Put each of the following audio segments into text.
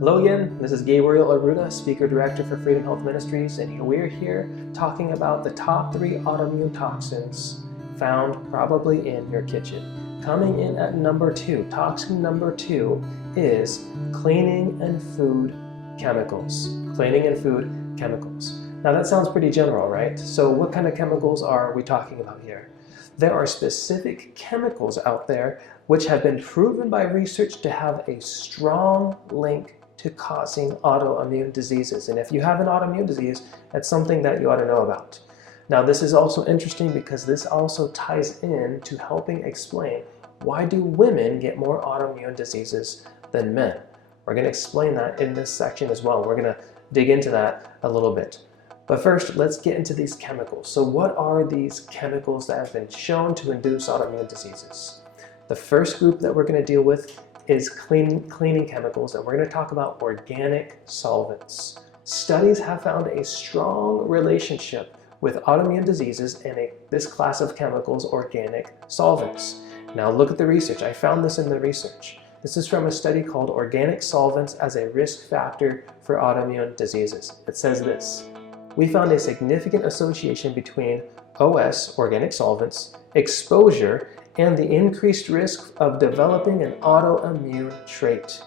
Hello again, this is Gabriel Aruda, Speaker Director for Freedom Health Ministries, and we're here talking about the top 3 autoimmune toxins found probably in your kitchen. Coming in at number 2, toxin number 2 is cleaning and food chemicals. Cleaning and food chemicals. Now that sounds pretty general, right? So what kind of chemicals are we talking about here? There are specific chemicals out there which have been proven by research to have a strong link to causing autoimmune diseases. And if you have an autoimmune disease, that's something that you ought to know about. Now, this is also interesting because this also ties in to helping explain why do women get more autoimmune diseases than men. We're going to explain that in this section as well. We're going to dig into that a little bit. But first, let's get into these chemicals. So what are these chemicals that have been shown to induce autoimmune diseases? The first group that we're going to deal with is cleaning chemicals, and we're going to talk about organic solvents. Studies have found a strong relationship with autoimmune diseases and this class of chemicals, organic solvents. Now look at the research. I found this in the research. This is from a study called Organic Solvents as a Risk Factor for Autoimmune Diseases. It says this: we found a significant association between OS, organic solvents, exposure, and the increased risk of developing an autoimmune trait.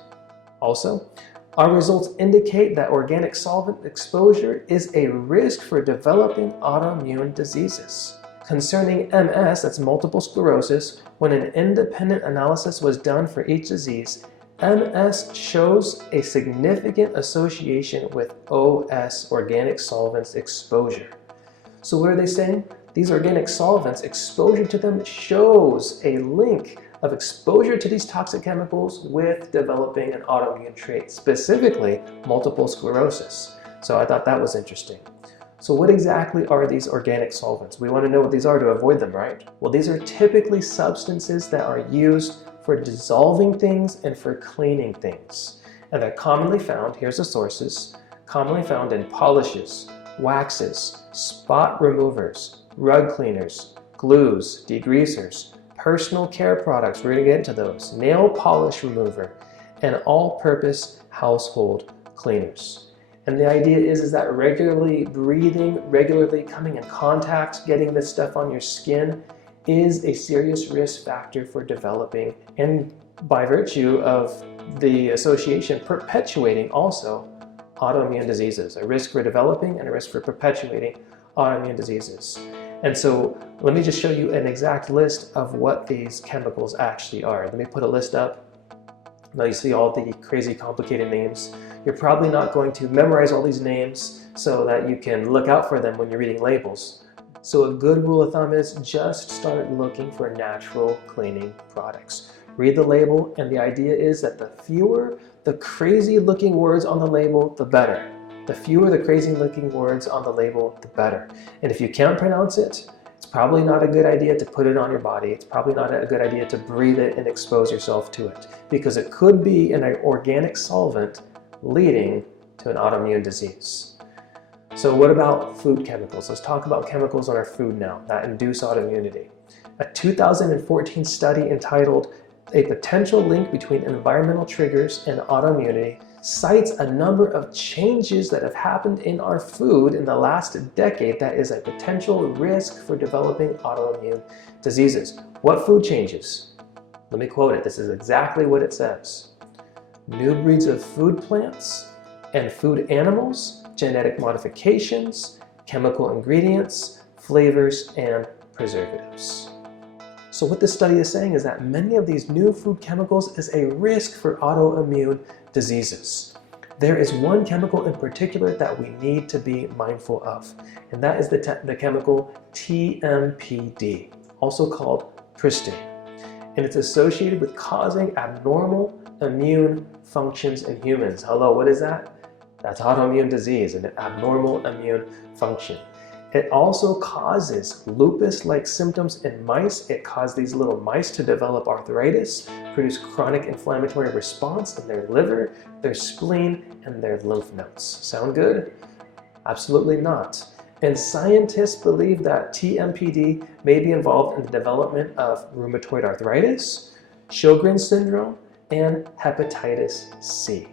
Also, our results indicate that organic solvent exposure is a risk for developing autoimmune diseases. Concerning MS, that's multiple sclerosis, when an independent analysis was done for each disease, MS shows a significant association with OS, organic solvents exposure. So what are they saying? These organic solvents, exposure to them shows a link of exposure to these toxic chemicals with developing an autoimmune trait, specifically multiple sclerosis. So I thought that was interesting. So what exactly are these organic solvents? We want to know what these are to avoid them, right? Well, these are typically substances that are used for dissolving things and for cleaning things. And they're commonly found, here's the sources, commonly found in polishes, waxes, spot removers, rug cleaners, glues, degreasers, personal care products, we're going to get into those, nail polish remover, and all-purpose household cleaners. And the idea is that regularly breathing, regularly coming in contact, getting this stuff on your skin is a serious risk factor for developing, and by virtue of the association, perpetuating also autoimmune diseases, a risk for developing and a risk for perpetuating autoimmune diseases. And so let me just show you an exact list of what these chemicals actually are. Let me put a list up. Now you see all the crazy complicated names. You're probably not going to memorize all these names so that you can look out for them when you're reading labels. So a good rule of thumb is just start looking for natural cleaning products. Read the label, and the idea is that the fewer the crazy looking words on the label, the better. The fewer the crazy looking words on the label, the better. And if you can't pronounce it, it's probably not a good idea to put it on your body. It's probably not a good idea to breathe it and expose yourself to it, because it could be an organic solvent leading to an autoimmune disease. So what about food chemicals? Let's talk about chemicals in our food now that induce autoimmunity. A 2014 study entitled "A Potential Link Between Environmental Triggers and Autoimmunity" cites a number of changes that have happened in our food in the last decade that is a potential risk for developing autoimmune diseases. What food changes? Let me quote it. This is exactly what it says. New breeds of food plants and food animals, genetic modifications, chemical ingredients, flavors, and preservatives. So what this study is saying is that many of these new food chemicals is a risk for autoimmune diseases. There is one chemical in particular that we need to be mindful of, and that is the chemical TMPD, also called pristine. And it's associated with causing abnormal immune functions in humans. Hello, what is that? That's autoimmune disease, an abnormal immune function. It also causes lupus-like symptoms in mice. It causes these little mice to develop arthritis, produce chronic inflammatory response in their liver, their spleen, and their lymph nodes. Sound good? Absolutely not. And scientists believe that TMPD may be involved in the development of rheumatoid arthritis, Sjogren's syndrome, and hepatitis C.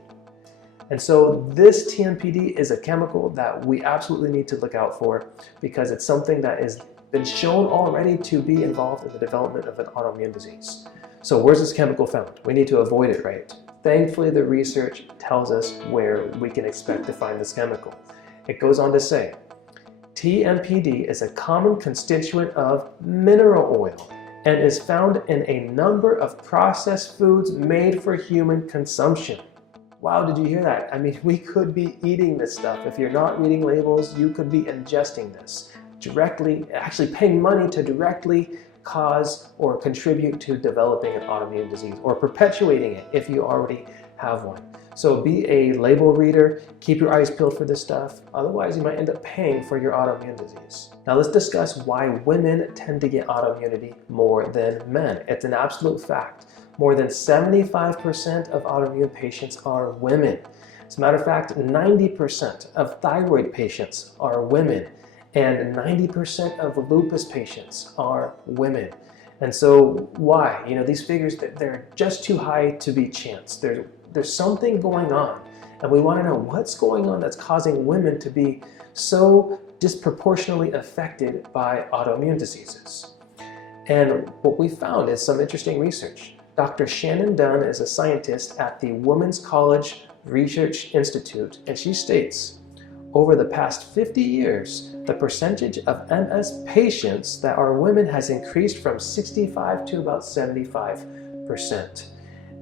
And so this TMPD is a chemical that we absolutely need to look out for because it's something that has been shown already to be involved in the development of an autoimmune disease. So where's this chemical found? We need to avoid it, right? Thankfully, the research tells us where we can expect to find this chemical. It goes on to say, TMPD is a common constituent of mineral oil and is found in a number of processed foods made for human consumption. Wow, did you hear that? I mean, we could be eating this stuff. If you're not reading labels, you could be ingesting this directly, actually paying money to directly cause or contribute to developing an autoimmune disease or perpetuating it if you already have one. So be a label reader, keep your eyes peeled for this stuff, otherwise you might end up paying for your autoimmune disease. Now let's discuss why women tend to get autoimmunity more than men. It's an absolute fact. More than 75% of autoimmune patients are women. As a matter of fact, 90% of thyroid patients are women, and 90% of lupus patients are women. And so why? You know, these figures, they're just too high to be chance. There's something going on, and we want to know what's going on that's causing women to be so disproportionately affected by autoimmune diseases. And what we found is some interesting research. Dr. Shannon Dunn is a scientist at the Women's College Research Institute, and she states, over the past 50 years, the percentage of MS patients that are women has increased from 65 to about 75%.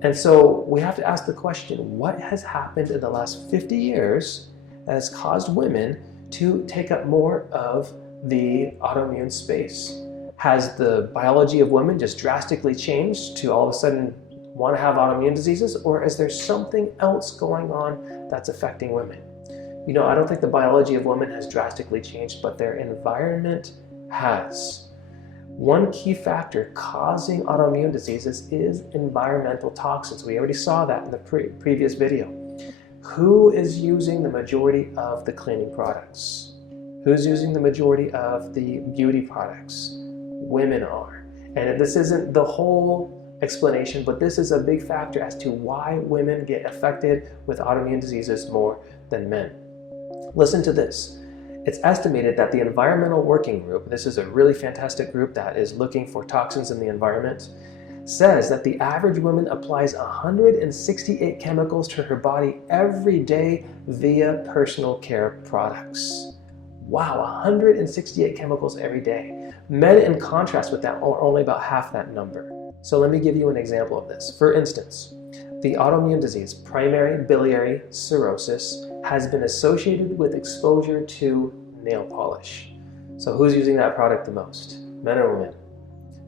And so we have to ask the question, what has happened in the last 50 years that has caused women to take up more of the autoimmune space? Has the biology of women just drastically changed to all of a sudden want to have autoimmune diseases, or is there something else going on that's affecting women? You know, I don't think the biology of women has drastically changed, but their environment has. One key factor causing autoimmune diseases is environmental toxins. We already saw that in the previous video. Who is using the majority of the cleaning products? Who's using the majority of the beauty products? Women are. And this isn't the whole explanation, but this is a big factor as to why women get affected with autoimmune diseases more than men. Listen to this. It's estimated that the Environmental Working Group, this is a really fantastic group that is looking for toxins in the environment, says that the average woman applies 168 chemicals to her body every day via personal care products. Wow, 168 chemicals every day. Men, in contrast with that, are only about half that number. So let me give you an example of this. For instance, the autoimmune disease, primary biliary cirrhosis, has been associated with exposure to nail polish. So who's using that product the most? Men or women?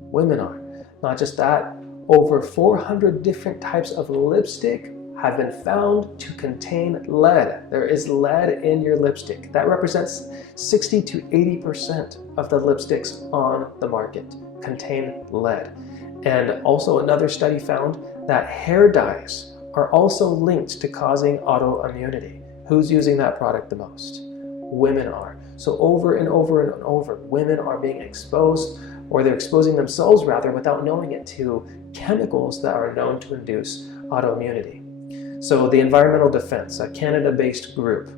Women are. Not just that, over 400 different types of lipstick have been found to contain lead. There is lead in your lipstick. That represents 60 to 80% of the lipsticks on the market contain lead. And also another study found that hair dyes are also linked to causing autoimmunity. Who's using that product the most? Women are. So over and over and over, women are being exposed, or they're exposing themselves rather without knowing it, to chemicals that are known to induce autoimmunity. So the Environmental Defense, a Canada-based group,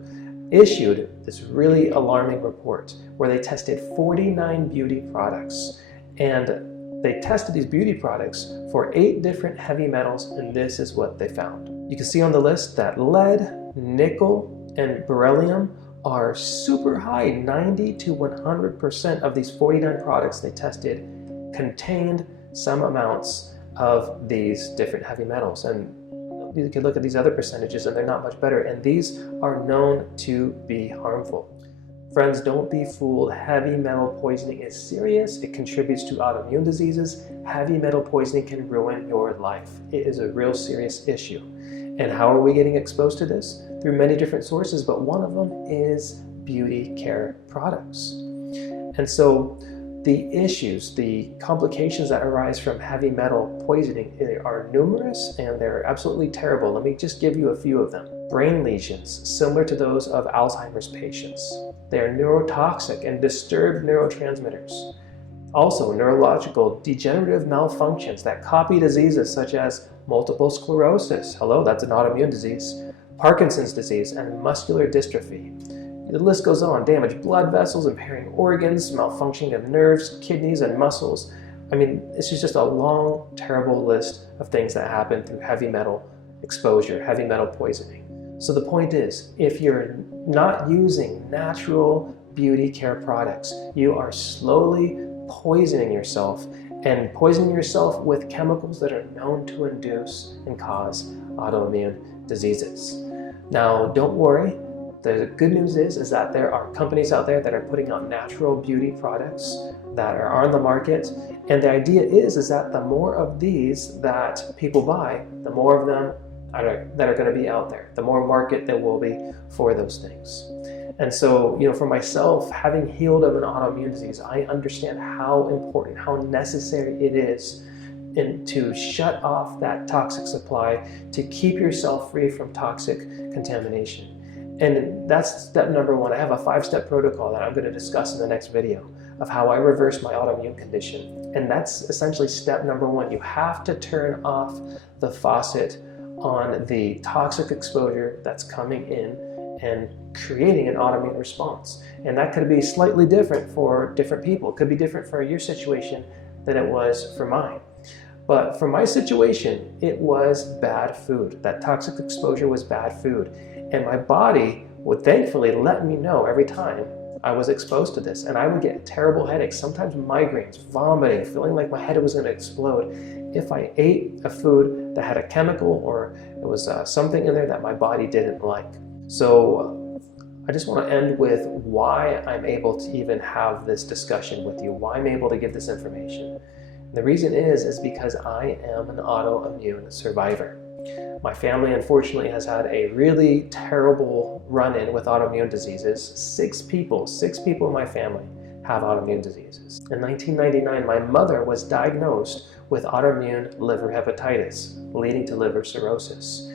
issued this really alarming report where they tested 49 beauty products, and they tested these beauty products for 8 different heavy metals, and this is what they found. You can see on the list that lead, nickel, and beryllium are super high. 90 to 100% of these 49 products they tested contained some amounts of these different heavy metals. And you can look at these other percentages and they're not much better. And these are known to be harmful. Friends, don't be fooled. Heavy metal poisoning is serious. It contributes to autoimmune diseases. Heavy metal poisoning can ruin your life. It is a real serious issue. And how are we getting exposed to this? Through many different sources, but one of them is beauty care products. And so the issues, the complications that arise from heavy metal poisoning are numerous, and they're absolutely terrible. Let me just give you a few of them. Brain lesions, similar to those of Alzheimer's patients. They are neurotoxic and disturb neurotransmitters. Also, neurological degenerative malfunctions that copy diseases such as multiple sclerosis. Hello, that's an autoimmune disease. Parkinson's disease, and muscular dystrophy. The list goes on. Damaged blood vessels, impairing organs, malfunctioning of nerves, kidneys, and muscles. I mean, this is just a long, terrible list of things that happen through heavy metal exposure, heavy metal poisoning. So the point is, if you're not using natural beauty care products, you are slowly poisoning yourself, and poisoning yourself with chemicals that are known to induce and cause autoimmune diseases. Now, don't worry. The good news is that there are companies out there that are putting out natural beauty products that are on the market. And the idea is that the more of these that people buy, the more of them that are going to be out there, the more market there will be for those things. And so, for myself, having healed of an autoimmune disease, I understand how important, how necessary it is to shut off that toxic supply, to keep yourself free from toxic contamination. And that's step number one. I have a 5-step protocol that I'm going to discuss in the next video of how I reversed my autoimmune condition. And that's essentially step number one. You have to turn off the faucet on the toxic exposure that's coming in and creating an autoimmune response. And that could be slightly different for different people. It could be different for your situation than it was for mine. But for my situation, it was bad food. That toxic exposure was bad food. And my body would thankfully let me know every time I was exposed to this. And I would get terrible headaches, sometimes migraines, vomiting, feeling like my head was going to explode if I ate a food that had a chemical or it was something in there that my body didn't like. So I just want to end with why I'm able to even have this discussion with you, why I'm able to give this information. And the reason is because I am an autoimmune survivor. My family, unfortunately, has had a really terrible run-in with autoimmune diseases. Six people in my family have autoimmune diseases. In 1999, my mother was diagnosed with autoimmune liver hepatitis, leading to liver cirrhosis.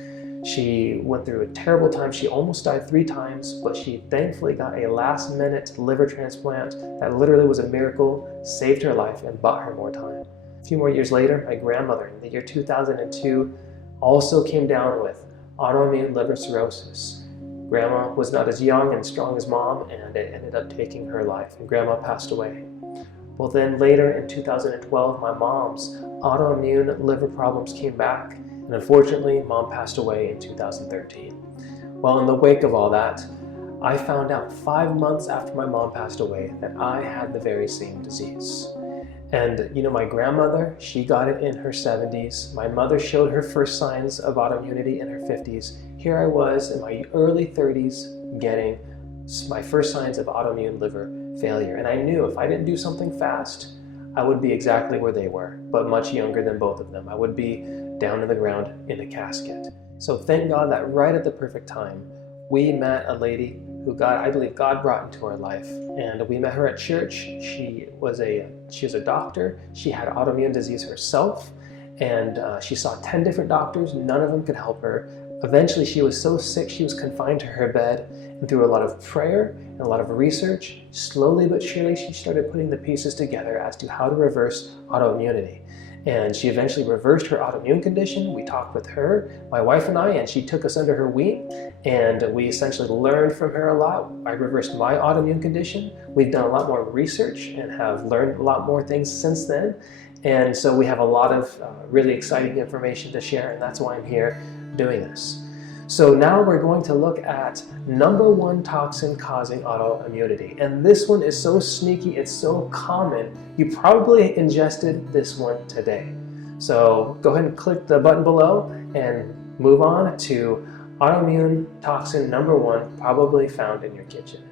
She went through a terrible time. She almost died 3 times, but she thankfully got a last-minute liver transplant that literally was a miracle, saved her life, and bought her more time. A few more years later, my grandmother, in the year 2002, also came down with autoimmune liver cirrhosis. Grandma was not as young and strong as mom, and it ended up taking her life, and grandma passed away. Well, then later in 2012, my mom's autoimmune liver problems came back, and unfortunately, mom passed away in 2013. Well, in the wake of all that, I found out 5 months after my mom passed away that I had the very same disease. And my grandmother, she got it in her 70s. My mother showed her first signs of autoimmunity in her 50s. Here I was in my early 30s getting my first signs of autoimmune liver failure. And I knew if I didn't do something fast, I would be exactly where they were, but much younger than both of them. I would be down to the ground in a casket. So thank God that right at the perfect time, we met a lady who I believe God brought into our life. And we met her at church. She was a doctor. She had autoimmune disease herself. And she saw 10 different doctors. None of them could help her. Eventually, she was so sick, she was confined to her bed. And through a lot of prayer and a lot of research, slowly but surely, she started putting the pieces together as to how to reverse autoimmunity. And she eventually reversed her autoimmune condition. We talked with her, my wife and I, and she took us under her wing. And we essentially learned from her a lot. I reversed my autoimmune condition. We've done a lot more research and have learned a lot more things since then. And so we have a lot of really exciting information to share, and that's why I'm here doing this. So now we're going to look at number 1 toxin causing autoimmunity. And this one is so sneaky, it's so common, you probably ingested this one today. So go ahead and click the button below and move on to autoimmune toxin number 1, probably found in your kitchen.